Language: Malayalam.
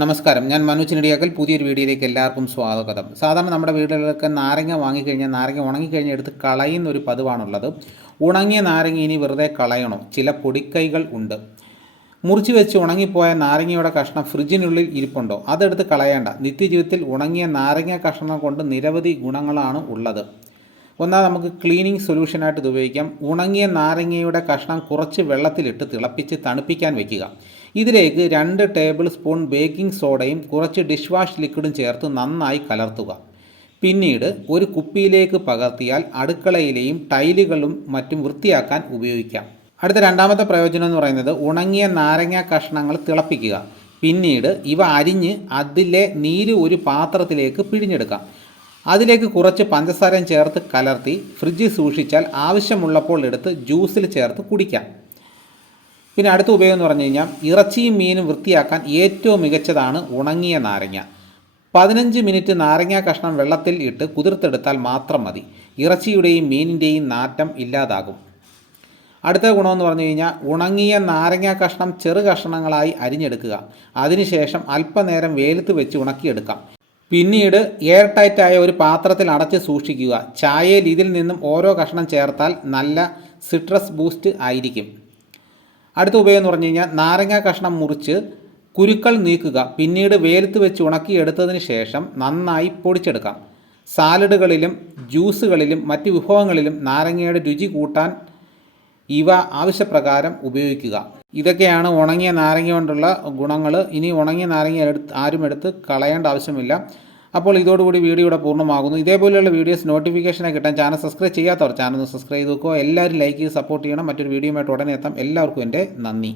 നമസ്കാരം. ഞാൻ മനു ചിനടിയാക്കൽ. പുതിയൊരു വീഡിയോയിലേക്ക് എല്ലാവർക്കും സ്വാഗതം. സാധാരണ നമ്മുടെ വീടുകളിലൊക്കെ നാരങ്ങ വാങ്ങിക്കഴിഞ്ഞാൽ നാരങ്ങ ഉണങ്ങിക്കഴിഞ്ഞാൽ എടുത്ത് കളയുന്ന ഒരു പതിവാണുള്ളത്. ഉണങ്ങിയ നാരങ്ങ ഇനി വെറുതെ കളയണോ. ചില പൊടിക്കൈകൾ ഉണ്ട്. മുറിച്ച് വെച്ച് ഉണങ്ങിപ്പോയ നാരങ്ങയുടെ കഷ്ണം ഫ്രിഡ്ജിനുള്ളിൽ ഇരിപ്പുണ്ടോ? അതെടുത്ത് കളയേണ്ട. നിത്യജീവിതത്തിൽ ഉണങ്ങിയ നാരങ്ങ കഷ്ണം കൊണ്ട് നിരവധി ഗുണങ്ങളാണ് ഉള്ളത്. ഒന്നാമത് നമുക്ക് ക്ലീനിങ് സൊല്യൂഷനായിട്ട് ഇത് ഉപയോഗിക്കാം. ഉണങ്ങിയ നാരങ്ങയുടെ കഷ്ണം കുറച്ച് വെള്ളത്തിലിട്ട് തിളപ്പിച്ച് തണുപ്പിക്കാൻ വെക്കുക. ഇതിലേക്ക് രണ്ട് ടേബിൾ സ്പൂൺ ബേക്കിംഗ് സോഡയും കുറച്ച് ഡിഷ് വാഷ് ലിക്വിഡും ചേർത്ത് നന്നായി കലർത്തുക. പിന്നീട് ഒരു കുപ്പിയിലേക്ക് പകർത്തിയാൽ അടുക്കളയിലെയും ടൈലുകളും മറ്റും വൃത്തിയാക്കാൻ ഉപയോഗിക്കാം. അടുത്ത രണ്ടാമത്തെ പ്രയോജനം എന്ന് പറയുന്നത് ഉണങ്ങിയ നാരങ്ങ കഷ്ണങ്ങൾ തിളപ്പിക്കുക. പിന്നീട് ഇവ അരിഞ്ഞ് അതിലെ നീര് ഒരു പാത്രത്തിലേക്ക് പിഴിഞ്ഞെടുക്കാം. അതിലേക്ക് കുറച്ച് പഞ്ചസാരയും ചേർത്ത് കലർത്തി ഫ്രിഡ്ജിൽ സൂക്ഷിച്ചാൽ ആവശ്യമുള്ളപ്പോൾ എടുത്ത് ജ്യൂസിൽ ചേർത്ത് കുടിക്കാം. പിന്നെ അടുത്ത ഉപയോഗം എന്ന് പറഞ്ഞു കഴിഞ്ഞാൽ ഇറച്ചിയും മീനും വൃത്തിയാക്കാൻ ഏറ്റവും മികച്ചതാണ് ഉണങ്ങിയ നാരങ്ങ. പതിനഞ്ച് മിനിറ്റ് നാരങ്ങ കഷ്ണം വെള്ളത്തിൽ ഇട്ട് കുതിർത്തെടുത്താൽ മാത്രം മതി. ഇറച്ചിയുടെയും മീനിന്റെയും നാറ്റം ഇല്ലാതാകും. അടുത്ത ഗുണമെന്ന് പറഞ്ഞു കഴിഞ്ഞാൽ ഉണങ്ങിയ നാരങ്ങ കഷ്ണം ചെറു കഷ്ണങ്ങളായി അരിഞ്ഞെടുക്കുക. അതിനുശേഷം അല്പനേരം വെയിലത്ത് വെച്ച് ഉണക്കിയെടുക്കാം. പിന്നീട് എയർ ടൈറ്റായ ഒരു പാത്രത്തിൽ അടച്ച് സൂക്ഷിക്കുക. ചായയിൽ ഇതിൽ നിന്നും ഓരോ കഷ്ണം ചേർത്താൽ നല്ല സിട്രസ് ബൂസ്റ്റ് ആയിരിക്കും. അടുത്ത ഉപയോഗം എന്ന് പറഞ്ഞു കഴിഞ്ഞാൽ നാരങ്ങ കഷ്ണം മുറിച്ച് കുരുക്കൾ നീക്കുക. പിന്നീട് വെയിലത്ത് വെച്ച് ഉണക്കിയെടുത്തതിന് ശേഷം നന്നായി പൊടിച്ചെടുക്കാം. സാലഡുകളിലും ജ്യൂസുകളിലും മറ്റ് വിഭവങ്ങളിലും നാരങ്ങയുടെ രുചി കൂട്ടാൻ ഇവ ആവശ്യപ്രകാരം ഉപയോഗിക്കുക. ഇതൊക്കെയാണ് ഉണങ്ങിയ നാരങ്ങ കൊണ്ടുള്ള ഗുണങ്ങൾ ഇനി ഉണങ്ങിയ നാരങ്ങ എടുത്ത് ആരും എടുത്ത് കളയേണ്ട ആവശ്യമില്ല. അപ്പോൾ ഇതോടുകൂടി വീഡിയോ ഇവിടെ പൂർണമാകുന്നു. ഇതേപോലെയുള്ള വീഡിയോസ് നോട്ടിഫിക്കേഷനെ കിട്ടാൻ ചാനൽ സബ്സ്ക്രൈബ് ചെയ്യാത്തവർ ചാനൽ സബ്സ്ക്രൈബ് ചെയ്ത് നോക്കുക. എല്ലാവരും ലൈക്ക് ചെയ്ത് സപ്പോർട്ട് ചെയ്യണം. മറ്റൊരു വീഡിയോയുമായിട്ട് ഉടനെ എത്താം. എല്ലാവർക്കും എന്റെ നന്ദി.